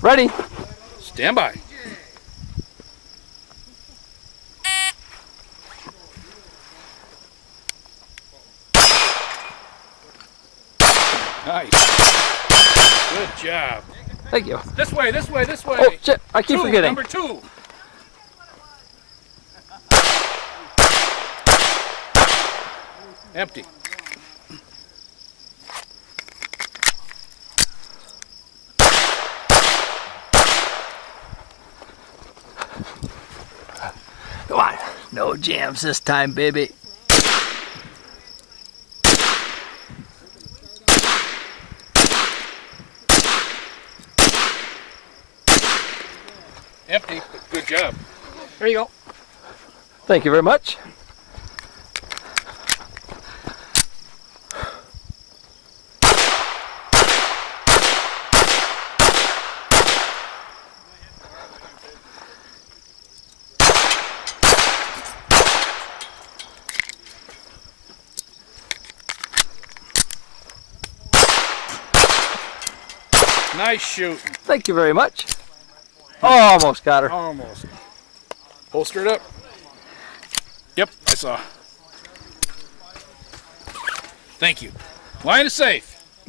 Ready. Stand by. Nice. Good job. Thank you. This way, this way, this way. Oh, shit. I keep forgetting. Number 2. Empty. Come on. No jams this time, baby. Empty. Good job. There you go. Thank you very much. Nice shooting. Thank you very much. Almost got her. Almost. Holster it up. Yep, I saw. Thank you. Line is safe.